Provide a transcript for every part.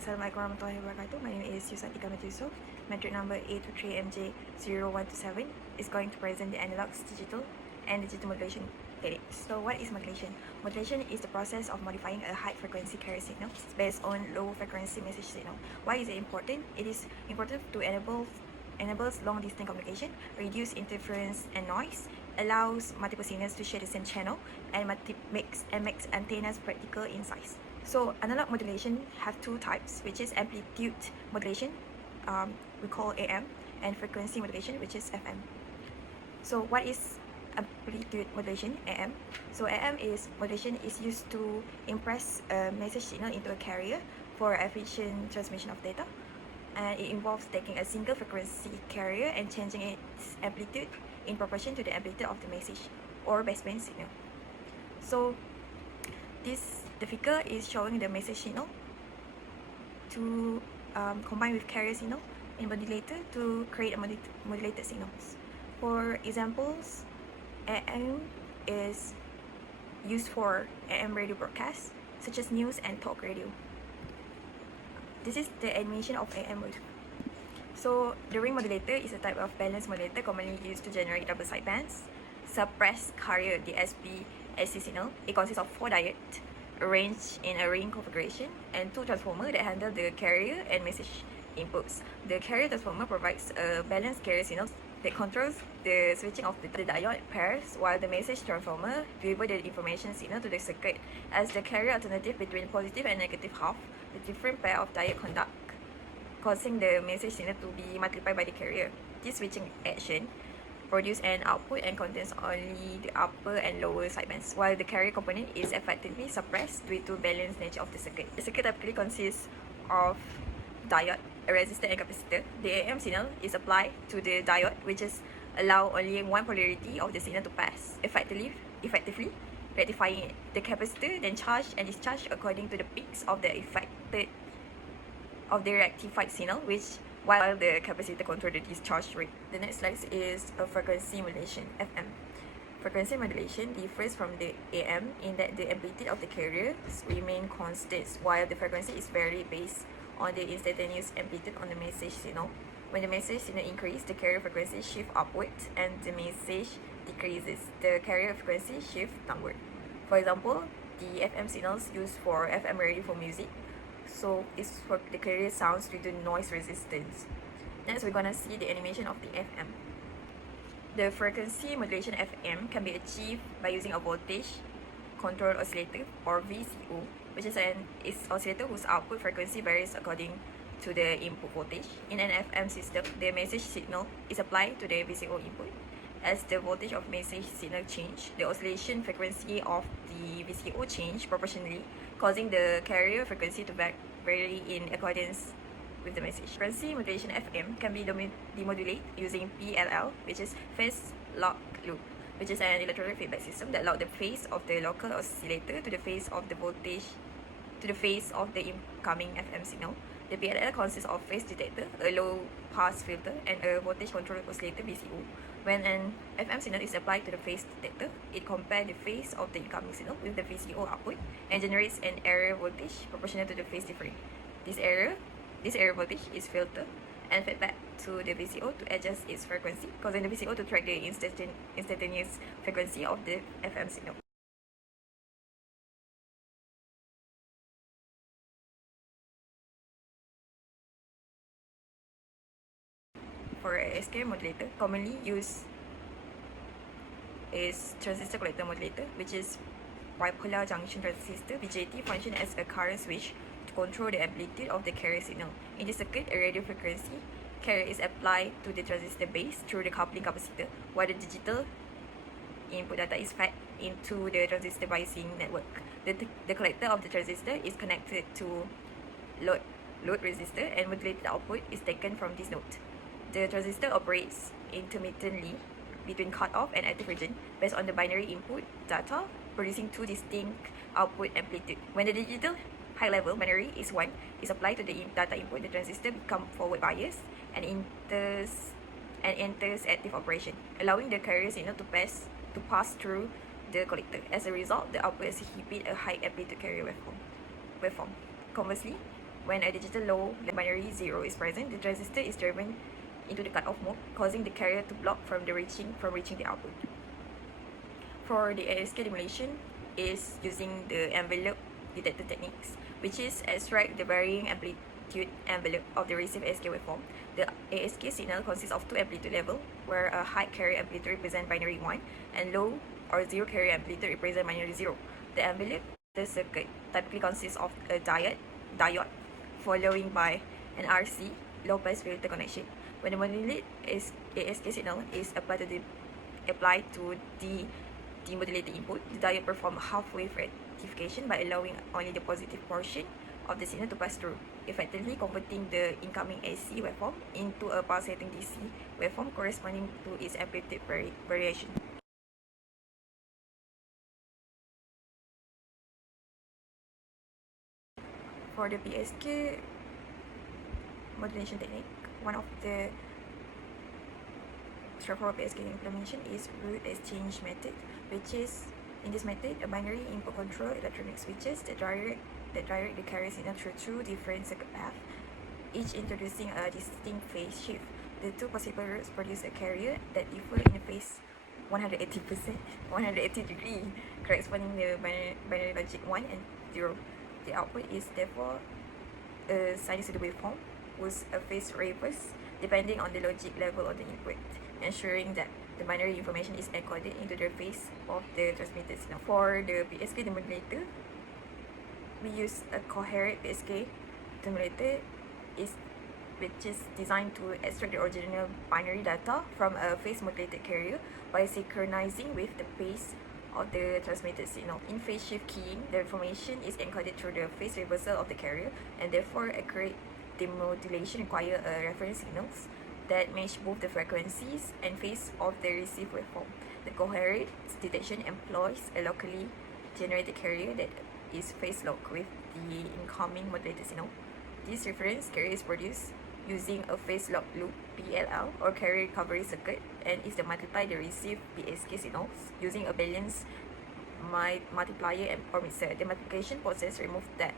Assalamualaikum warahmatullahi wabarakatuh. My name is Yusuf Ikamat Yusof. Metric number A23MJ0127 is going to present the analog, digital, and digital modulation techniques. So what is modulation? Modulation is the process of modifying a high frequency carrier signal based on low frequency message signal. Why is it important? It is important to enables long distance communication, reduce interference and noise, allows multiple signals to share the same channel, and makes antennas practical in size. So analog modulation have two types, which is amplitude modulation, we call AM, and frequency modulation, which is FM. So what is amplitude modulation, AM? So AM is modulation is used to impress a message signal into a carrier for efficient transmission of data. And it involves taking a single frequency carrier and changing its amplitude in proportion to the amplitude of the message or baseband signal. So the figure is showing the message signal to combine with carrier signal in modulator to create a modulated signals. For examples, AM is used for AM radio broadcasts such as news and talk radio. This is the animation of AM wave. So the ring modulator is a type of balanced modulator commonly used to generate double sidebands, suppress carrier DSP AC signal. It consists of 4 diodes arranged in a ring configuration and 2 transformers that handle the carrier and message inputs. The carrier transformer provides a balanced carrier signal that controls the switching of the diode pairs, while the message transformer delivers the information signal to the circuit. As the carrier alternative between positive and negative half, the different pair of diode conduct, causing the message signal to be multiplied by the carrier. This switching action produce an output and contains only the upper and lower sidebands, while the carrier component is effectively suppressed due to balanced nature of the circuit. The circuit typically consists of diode, a resistor, and capacitor. The AM signal is applied to the diode, which is allow only one polarity of the signal to pass, effectively rectifying it. The capacitor then charged and discharged according to the peaks of the rectified signal, while the capacitor controls the discharge rate. The next slide is a frequency modulation, FM. Frequency modulation differs from the AM in that the amplitude of the carriers remain constant, while the frequency is varied based on the instantaneous amplitude on the message signal. When the message signal increases, the carrier frequency shifts upwards, and the message decreases, the carrier frequency shifts downward. For example, the FM signals used for FM radio for music, so it's for the carrier sounds due to noise resistance. Next, we're gonna see the animation of the FM. The frequency modulation FM can be achieved by using a voltage control oscillator, or VCO, which is an oscillator whose output frequency varies according to the input voltage. In an FM system, the message signal is applied to the VCO input. As the voltage of message signal change, the oscillation frequency of the VCO change proportionally, causing the carrier frequency to vary in accordance with the message. Frequency modulation FM can be demodulated using PLL, which is phase lock loop, which is an electronic feedback system that locks the phase of the local oscillator to the phase of the voltage to the phase of the incoming FM signal. The PLL consists of phase detector, a low pass filter, and a voltage controlled oscillator VCO. When an FM signal is applied to the phase detector, it compares the phase of the incoming signal with the VCO output and generates an error voltage proportional to the phase difference. This error voltage is filtered and fed back to the VCO to adjust its frequency, causing the VCO to track the instantaneous frequency of the FM signal. For a SK modulator, commonly used is transistor collector modulator, which is bipolar junction transistor. BJT function as a current switch to control the amplitude of the carrier signal. In this circuit, a radio frequency carrier is applied to the transistor base through the coupling capacitor, while the digital input data is fed into the transistor biasing network. The collector of the transistor is connected to load resistor, and modulated output is taken from this node. The transistor operates intermittently between cutoff and active region based on the binary input data, producing 2 distinct output amplitude. When the digital high-level binary is 1 is applied to the data input, the transistor becomes forward biased and enters active operation, allowing the carrier signal to pass through the collector. As a result, the output exhibits a high amplitude carrier waveform. Conversely, When a digital low binary 0 is present, the transistor is driven into the cutoff mode, causing the carrier to block from reaching the output. For the ASK emulation is using the envelope detector techniques, which is extract the varying amplitude envelope of the received ASK waveform. The ASK signal consists of two amplitude levels, where a high carrier amplitude represents binary 1 and low or 0 carrier amplitude represents binary 0. The envelope the circuit typically consists of a diode following by an RC low pass filter connection. When the modulated ASK signal is applied to the demodulated input, the diode performs half-wave rectification by allowing only the positive portion of the signal to pass through, effectively converting the incoming AC waveform into a pulsating DC waveform corresponding to its amplitude variation. For the PSK modulation technique, one of the straightforward PSK implementation is root exchange method, which is, in this method, a binary input control electronic switches that direct the carrier signal through two different circuit paths, each introducing a distinct phase shift. The two possible routes produce a carrier that differ in phase 180 degree, corresponding to binary logic 1 and 0. The output is therefore a sinusoidal waveform with a phase reverse depending on the logic level of the input, ensuring that the binary information is encoded into the phase of the transmitted signal. For the PSK demodulator, we use a coherent PSK demodulator which is designed to extract the original binary data from a phase modulated carrier by synchronizing with the phase of the transmitted signal. In phase shift keying, the information is encoded through the phase reversal of the carrier, and therefore accurate demodulation requires reference signals that match both the frequencies and phase of the received waveform. The coherent detection employs a locally generated carrier that is phase locked with the incoming modulated signal. This reference carrier is produced using a phase lock loop PLL or carrier recovery circuit, and is to multiply the received PSK signals using a balanced multiplier or mixer. The multiplication process remove the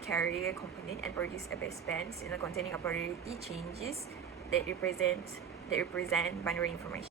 carrier component and produce a baseband signal containing a polarity changes that represent binary information.